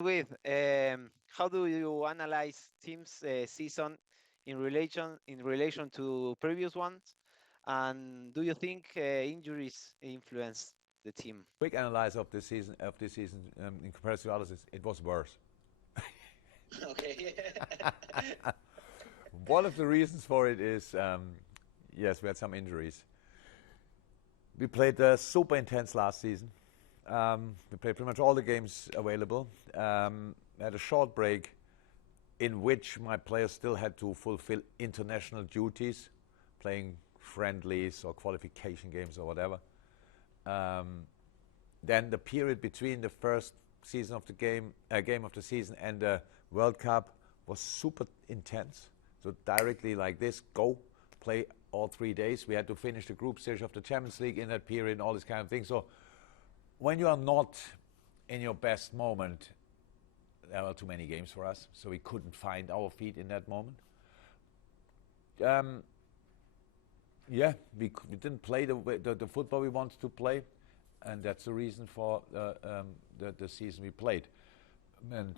with how do you analyze teams' season in relation to previous ones, and do you think injuries influence the team? Quick analysis of this season in comparison to others, it was worse. Okay. One of the reasons for it is, yes, we had some injuries. We played super intense last season. We played pretty much all the games available. We had a short break in which my players still had to fulfill international duties, playing friendlies or qualification games or whatever. Then the period between the first season of the game of the season and the World Cup was super intense. So directly like this, go play all 3 days. We had to finish the group stage of the Champions League in that period and all this kind of thing. So when you are not in your best moment, there were too many games for us, so we couldn't find our feet in that moment. Yeah, we didn't play the football we wanted to play, and that's the reason for the season we played. And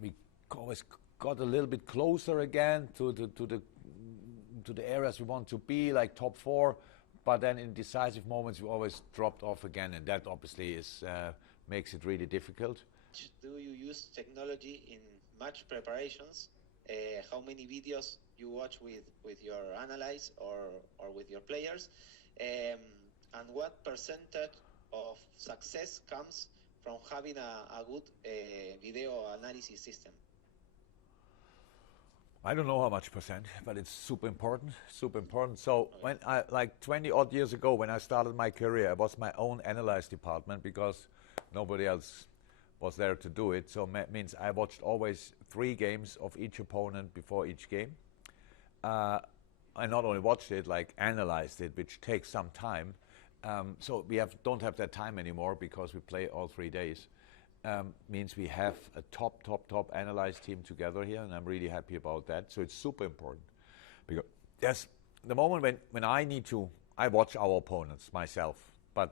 we always got a little bit closer again to the areas we want to be, like top four. But then in decisive moments, we always dropped off again, and that obviously makes it really difficult. Do you use technology in match preparations? How many videos you watch with your analyze or with your players? And what percentage of success comes from having a good video analysis system? I don't know how much percent, but it's super important, super important. So when I, like 20 odd years ago, when I started my career, I was my own analyze department because nobody else was there to do it. So that means I watched always 3 games of each opponent before each game. I not only watched it, like analyzed it, which takes some time. So we don't have that time anymore because we play all 3 days. Means we have a top analyze team together here, and I'm really happy about that. So it's super important because there's the moment when I watch our opponents myself, but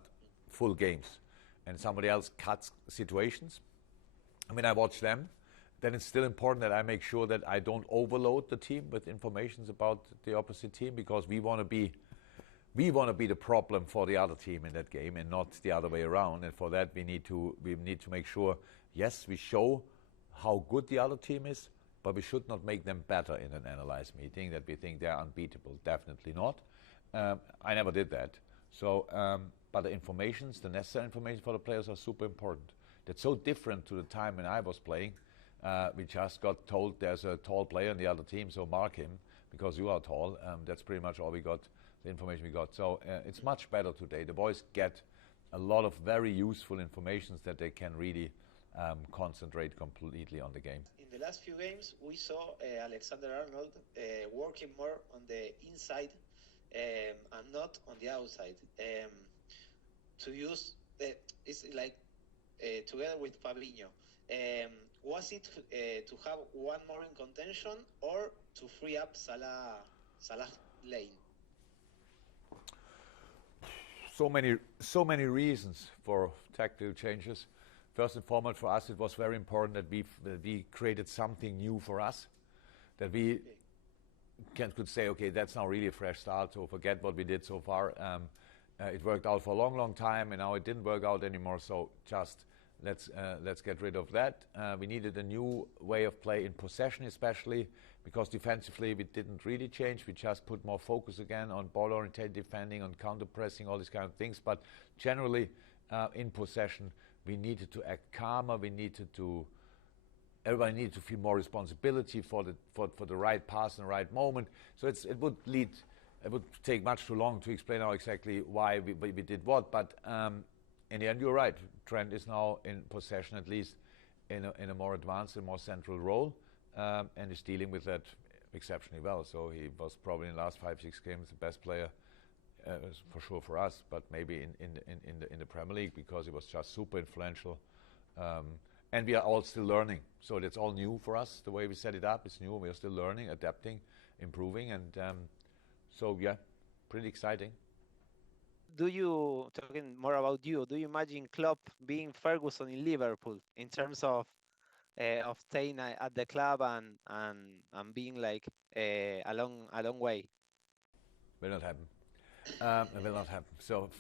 full games, and somebody else cuts situations. I mean, I watch them. Then it's still important that I make sure that I don't overload the team with information about the opposite team, because we want to be the problem for the other team in that game and not the other way around. And for that, we need to make sure, yes, we show how good the other team is, but we should not make them better in an analyze meeting that we think they're unbeatable. Definitely not. I never did that. So, but the necessary information for the players are super important. That's so different to the time when I was playing. We just got told there's a tall player in the other team, so mark him because you are tall. That's pretty much all we got. The information we got. So it's much better today. The boys get a lot of very useful information that they can really concentrate completely on the game. In the last few games, we saw Alexander-Arnold working more on the inside and not on the outside. To use it's like together with Fabinho. Was it to have one more in contention or to free up Salah lane? So many reasons for tactical changes. First and foremost, for us, it was very important that we created something new for us, that we could say, okay, that's now really a fresh start. So forget what we did so far. It worked out for a long time, and now it didn't work out anymore. So just let's get rid of that. We needed a new way of play in possession, especially because defensively we didn't really change. We just put more focus again on ball-oriented defending, on counter-pressing, all these kind of things. But generally, in possession, we needed to act calmer. Everybody needed to feel more responsibility for the right pass in the right moment. So it would take much too long to explain now exactly why we did what. But in the end, you're right. Trent is now in possession, at least in a more advanced and more central role. And is dealing with that exceptionally well. So he was probably in the last 5-6 games the best player, for sure for us, but maybe in the Premier League, because he was just super influential. And we are all still learning. So that's all new for us. The way we set it up is new. We are still learning, adapting, improving, and so yeah, pretty exciting. Talking more about you, do you imagine Klopp being Ferguson in Liverpool in terms of of staying at the club and being like a long way? Will not happen. It will not happen. So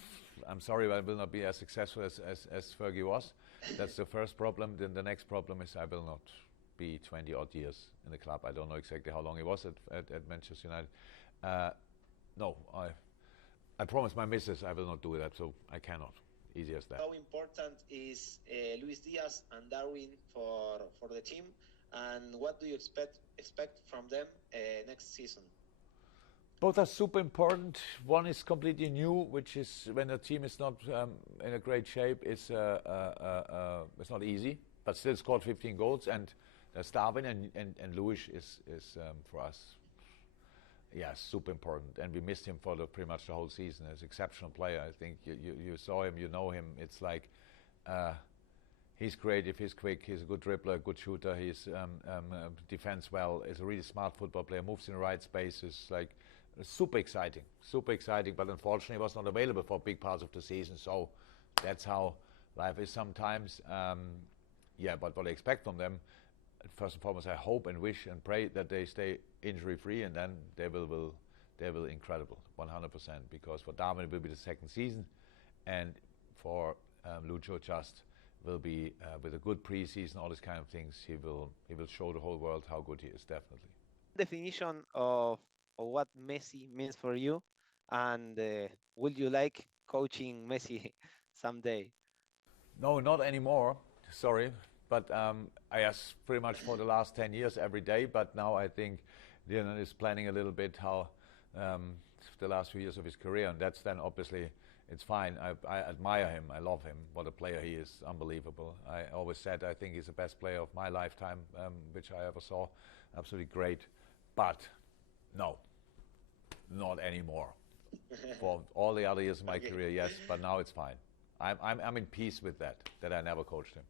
I'm sorry, but I will not be as successful as Fergie was. That's the first problem. Then the next problem is I will not be 20 odd years in the club. I don't know exactly how long he was at Manchester United. No, I promise my missus I will not do that, so I cannot. Easy as that. How important is Luis Diaz and Darwin for the team, and what do you expect from them next season? Both are super important. One is completely new, which is when a team is not in a great shape, it's not easy, but still scored 15 goals. And Darwin and Luis is for us, yeah, super important. And we missed him for pretty much the whole season. He's an exceptional player. I think you saw him, you know him. It's like he's creative, he's quick, he's a good dribbler, good shooter. He's defends well. Is a really smart football player. Moves in the right spaces. Like. Super exciting, but unfortunately he was not available for big parts of the season, so that's how life is sometimes. Yeah, but what I expect from them, first and foremost, I hope and wish and pray that they stay injury-free, and then they will incredible, 100%, because for Darwin it will be the second season, and for Lucho just will be, with a good pre-season, all these kind of things, he will show the whole world how good he is, definitely. Definition of what Messi means for you, and would you like coaching Messi someday? No, not anymore. Sorry, but I asked pretty much for the last 10 years every day. But now I think Lionel is planning a little bit how the last few years of his career, and that's then obviously it's fine. I admire him. I love him. What a player he is! Unbelievable. I always said I think he's the best player of my lifetime, which I ever saw. Absolutely great. But no, not anymore. For all the other years of my career, yes, but now it's fine. I'm in peace with that I never coached him.